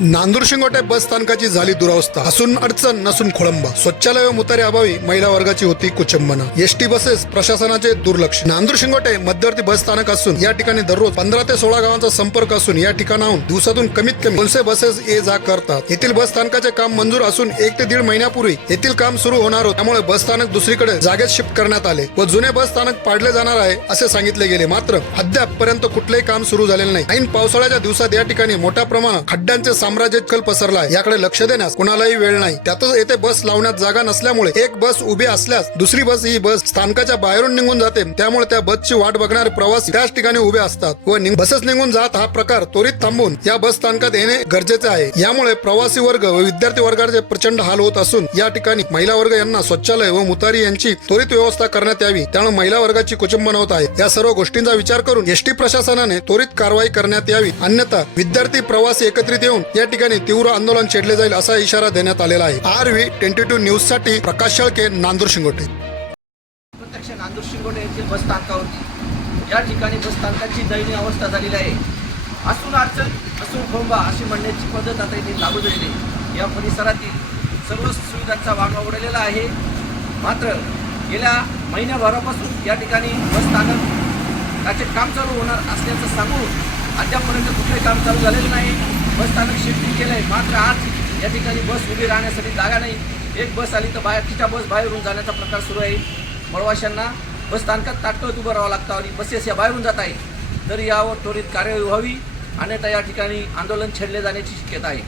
नांदूर शिंगोटे बस स्थानकाची झाली दुरावस्था. असून अडचण नसून खोळंबा. स्वच्छालय व मुतारी अभावी महिला वर्गाची होती कुचंबना. एसटी बसेस प्रशासनाचे दुर्लक्ष. नांदूर शिंगोटे मध्यवर्ती बस स्थानक असून या ठिकाणी दररोज पंधरा ते सोळा गावांचा संपर्क असून या ठिकाणाहून दिवसातून कमीत कमी दोनशे बसेस ये जा करतात. येथील बस स्थानकाचे काम मंजूर असून एक ते दीड महिन्यापूर्वी येथील काम सुरू होणार होते. त्यामुळे बस स्थानक दुसरीकडे जागेत शिफ्ट करण्यात आले व जुने बस स्थानक पाडले जाणार आहे असे सांगितले गेले. मात्र अद्याप पर्यंत कुठलेही काम सुरू झालेले नाही. ऐन पावसाळ्याच्या दिवसात या ठिकाणी मोठ्या प्रमाणात खड्ड्यांचे साम्राज्य कल पसरला आहे याकडे लक्ष देण्यास कोणालाही वेळ नाही. त्यातच येथे बस लावण्यात जागा नसल्यामुळे एक बस उभी असल्यास दुसरी बस ही बस स्थानकाच्या बाहेरून निघून जाते. त्यामुळे त्या बसची वाट बघणारे प्रवासी त्याच ठिकाणी उभे असतात व बसच निघून जात हा प्रकार त्वरित थांबून या बस स्थानकात येणे गरजेचे आहे. यामुळे प्रवासी वर्ग व विद्यार्थी वर्गाचे प्रचंड हाल होत असून या ठिकाणी महिला वर्ग यांना शौचालय व मुतारी यांची त्वरित व्यवस्था करण्यात यावी. त्यामुळे महिला वर्गाची कुचंबना होत आहे या सर्व गोष्टींचा विचार करून एसटी प्रशासनाने त्वरित कारवाई करण्यात यावी. अन्यथा विद्यार्थी प्रवासी एकत्रित येऊन या ठिकाणी तीव्र आंदोलन छेडले जाईल असा इशारा देण्यात आलेला आहे. आर व्ही ट्वेंटी टू न्यूजसाठी प्रकाश शेळके नांदूर शिंगोटे. प्रत्यक्ष नांदूर शिंगोटे येथील बस स्थानकावरती. या ठिकाणी बस स्थानकाची दयनीय अवस्था झालेली आहे. असून अडचण असून खोंबा अशी म्हणण्याची पद्धत आता इथे लागू झालेली आहे. या परिसरातील सर्व सुविधांचा वाढवा उडलेला आहे. मात्र गेल्या महिन्याभरापासून या ठिकाणी बस स्थानक त्याचे काम चालू होणार असल्याचं सांगून अद्यापर्यंत कुठले काम चालू झालेलं नाही. बस स्थानक शिफ्टिंग केलं आहे मात्र आज या ठिकाणी बस उभी राहण्यासाठी जागा नाही. एक बस आली तर बाहेर तिच्या बस बाहेरून जाण्याचा प्रकार सुरू आहे. प्रवाशांना बसस्थानकात ताटकळत उभं राहावं लागतं आणि बसेस या बाहेरून जात आहे तर यावर त्वरित कार्यवाही व्हावी. अन्यथा या ठिकाणी आंदोलन छेडले जाण्याची शक्यता आहे.